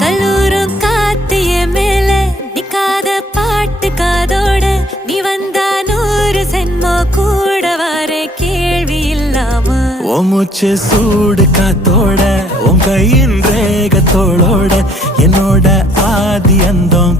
கல்லூரும் காத்திய மேல நிக்காத பாட்டு காதோட நீ வந்தா 100 சென்மோ கூட வர கேள்வி இல்லாம மூச்சு சூடு காத்தோட உன் கையின் ரேகத்தோளோட என்னோட ஆதி அந்தம்